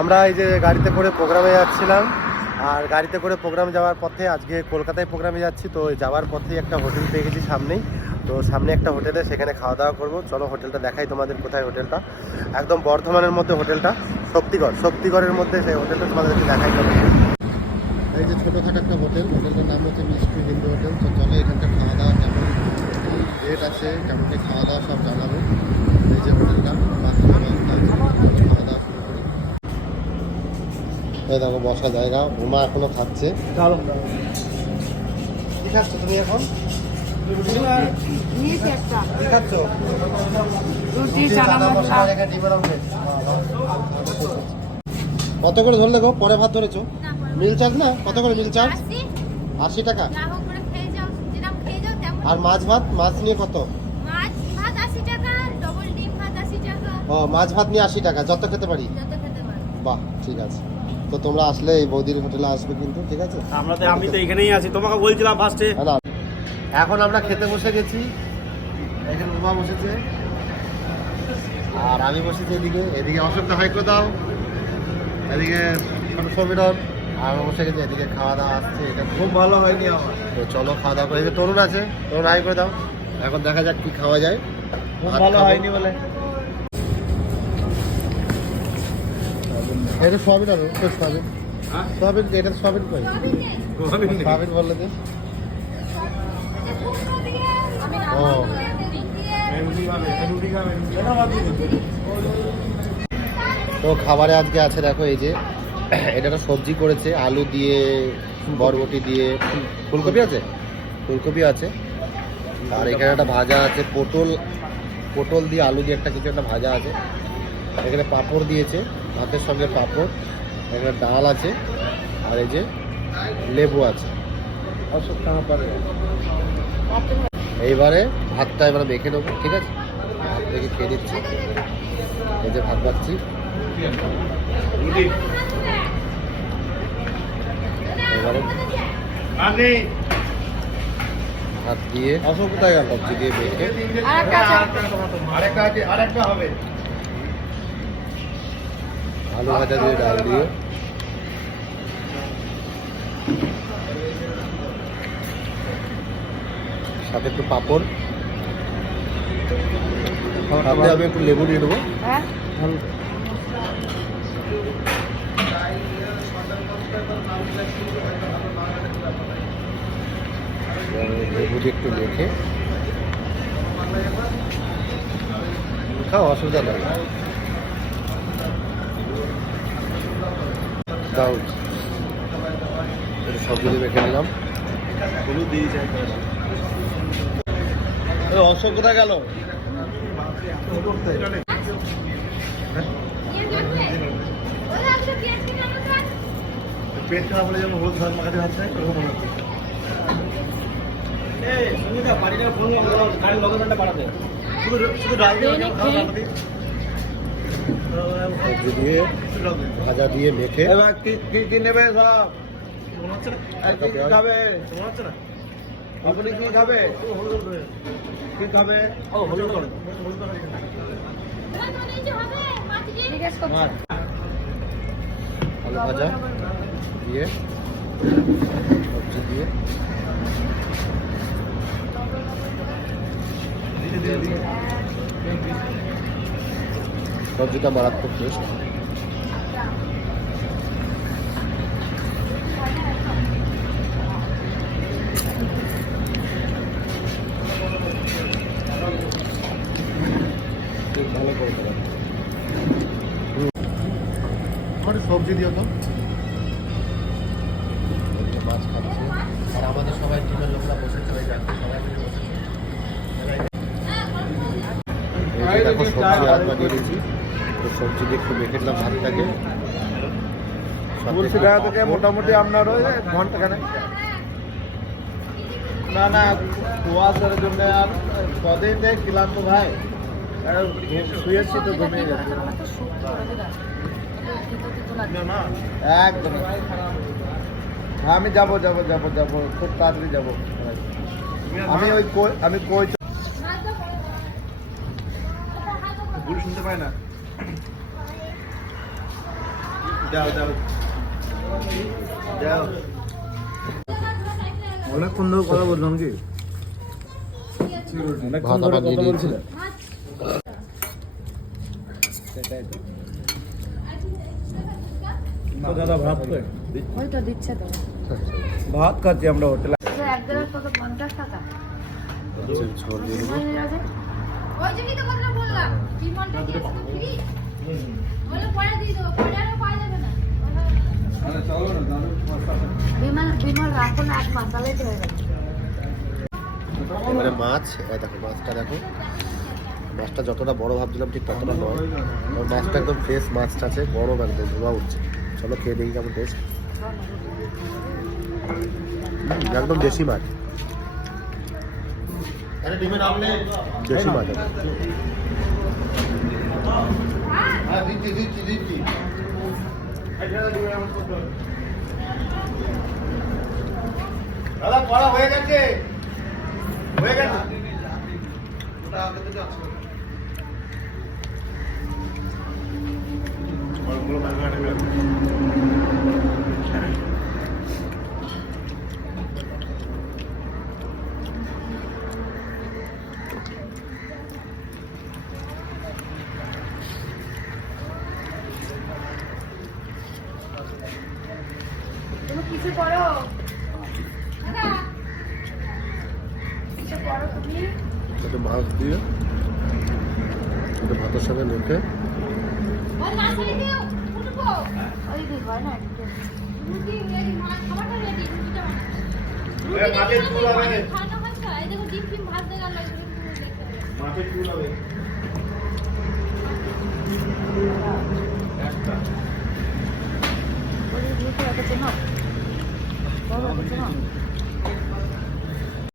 আমরা এই যে গাড়িতে করে প্রোগ্রামে যাচ্ছিলাম, আর গাড়িতে করে প্রোগ্রাম যাওয়ার পথে আজকে কলকাতায় প্রোগ্রামে যাচ্ছি। তো যাওয়ার পথেই একটা হোটেল পেয়ে গেছি সামনেই। তো সামনে একটা হোটেলে, সেখানে খাওয়া দাওয়া করবো। চলো হোটেলটা দেখাই তোমাদের। কোথায় হোটেলটা? একদম বর্ধমানের মধ্যে হোটেলটা, শক্তিগড়ের মধ্যে সেই হোটেলটা তোমাদেরকে দেখাই। চলো, এই যে ছোটোখাটো একটা হোটেল, হোটেলটার নাম হচ্ছে মিষ্টি হিন্দু হোটেল। তো চলো এখানকার খাওয়া দাওয়া কেমন রেট আছে, কেমন কি খাওয়া দাওয়া সব জানাবো। এই যে হোটেলটা, খাওয়া দাওয়া শুরু করি। এই দেখো বসা জায়গা, উমা এখনো খাচ্ছে। কি খাচ্ছ তুমি এখন? কি খাচ্ছ? কত করে ধরলে গো? পরে ভাত ধরেছো? মিল চার্জ না? কত করে মিল চার্জ? 80 টাকা। আর মাছ ভাত? মাছ নিয়ে কত? ও, মাছ ভাত নিয়ে 80 টাকা। যত খেতে পারি? বাহ, ঠিক আছে। তো তোমরা আসলে এই বৌদির হোটেলে আসবে কিন্তু, ঠিক আছে? আমি তো এখানেই আছি, তোমাকে বলছিলাম ফার্স্টে। এখন আমরা খেতে বসে গেছি। এখানে উমা বসেছে আর আমি বসেছি এদিকে। এদিকে অশোকটা হাই করে দাও, এদিকে সমীরন, আমি বসে গেছি। এদিকে খাওয়া দাওয়া আসছে। এটা খুব ভালো হয়নি আমার। তো চলো খাওয়া দাওয়া করে। এদিকে তরুণ আছে, তরুণ হাই করে দাও। এখন দেখা যাক কি খাওয়া যায়। খুব ভালো হয়নি বলে এটা সোয়াবিন হবে তো? সোয়াবিন, সোয়াবিন এটা সোয়াবিন কই? সোয়াবিন বললে যে। ও, তো খাবারে আজকে আছে দেখো, এই যে এটা একটা সবজি করেছে আলু দিয়ে, বরবটি দিয়ে, ফুলকপি আছে, ফুলকপি আছে। আর এখানে একটা ভাজা আছে, পটল দিয়ে আলু দিয়ে একটা কিছু একটা ভাজা আছে। এখানে পাঁপড় দিয়েছে, ভাতের সঙ্গে পাঁপড়। এখানে ডাল আছে, আর এই যে লেবু আছে। এইবারে ভাতটা এবারে মেখে নেবো, ঠিক আছে? ভাত থেকে খেয়ে দিচ্ছি। এই যে ভাত পাচ্ছি, এবারে ভাত দিয়ে অসুবিধা গেল, সবজি দিয়ে মেখে আলু ভাজা দিয়ে, ডাল দিয়ে, সাথে একটু পাঁপড়, সাথে আমি একটু লেবু দিয়ে দেবো। লেবু দিয়ে একটু মেখে খাও, অসুবিধা নেই। দাও, সবজি দিয়ে মেখে নিলাম। হলুদ দিয়ে যাই। অশোক কোথায় গেল? পেট খারাপ হলে যেমন হলুদ ভাত মাখাতে ভাত চাই, ওরকম মনে হচ্ছে। শুধু ডাল দিয়ে ভাজা দিয়ে মেখে কি নেবে সব মনে হচ্ছে না? কি খাবে মনে হচ্ছে না? আপনি কি খাবে? কি খাবে? ও হলুদ করে আলু ভাজা দিয়ে, সবজি দিয়ে, সবজিটা মারাত্মক টেস্ট। ভালো করে আমার সবজি দিও তো। মাছ খাচ্ছে আর আমাদের সবাই টিমের লোকরা বসে চলে যাচ্ছে, সবাই মিলে বসে। দেখো সবজি হাত বানিয়ে দিয়েছি। তো সবজি দিয়ে একটু মেখে দিলাম ভাতটাকে। থেকে মোটামুটি আপনার ওই ঘন্টাখানে না কুয়াশার জন্য আর কদিন দেয় ক্লান্ত ভাই, শুয়েছি তো ঘুমিয়ে যাচ্ছে না একদম। আমি যাবো খুব তাড়াতাড়ি যাবো। আমি কই ভুল শুনতে পাই না। দাও দাও দাও অনেকক্ষণ ধরে কথা বললাম কি অনেকক্ষণ ধরে কথা বলছিলেন সেটাই তো দাদা ভাত তো ওই তো দিচ্ছে তো ভাত খাচ্ছি আমরা হোটেলে এক দেড় কত 50 টাকা ঝোল দিয়ে দেবো। ওই যে কি তো কথা বললাম বিমলটা কি আজকে ফ্রি বলে পরে দিয়ে দেবো পরে আর পাওয়া যাবে না আরে চলো না দাদু বিমল রাখো না এক মাসালাই তো হয়ে গেছে এবারে মাছ, এই দেখো মাছটা দেখো, মাছটা যতটা বড় ভাবছিলাম ঠিক ততটা নয়। আর মাছটা একদম ফ্রেশ মাছটা আছে, গরম একদম ধোয়া উঠছে। চলো খেয়ে দেখি কেমন টেস্ট। একদম দেশি মাছ, দেশি মাছ দাদা পড়া হয়ে গেছে হয়ে গেছে ওটা আগে থেকে আছে অল্পগুলো বাঙালি তুমি কিছু করো দাদা কিছু করো তুমি একটু মাছ দিয়ে একটু ভাতের সঙ্গে মেখে ওই মাছাই দিও উঠবো ওই দি হয় না রুটি রেডি মাছ খাবারটা রেডি রুটিটা এ মাছের ঝোল হবে না খানা খাচ্ছা এই দেখো ডিম ডিম ভাত দেওয়া লাগবে মাছের ঝোল হবে একটা ওই রুটি আছে না বড় আছে না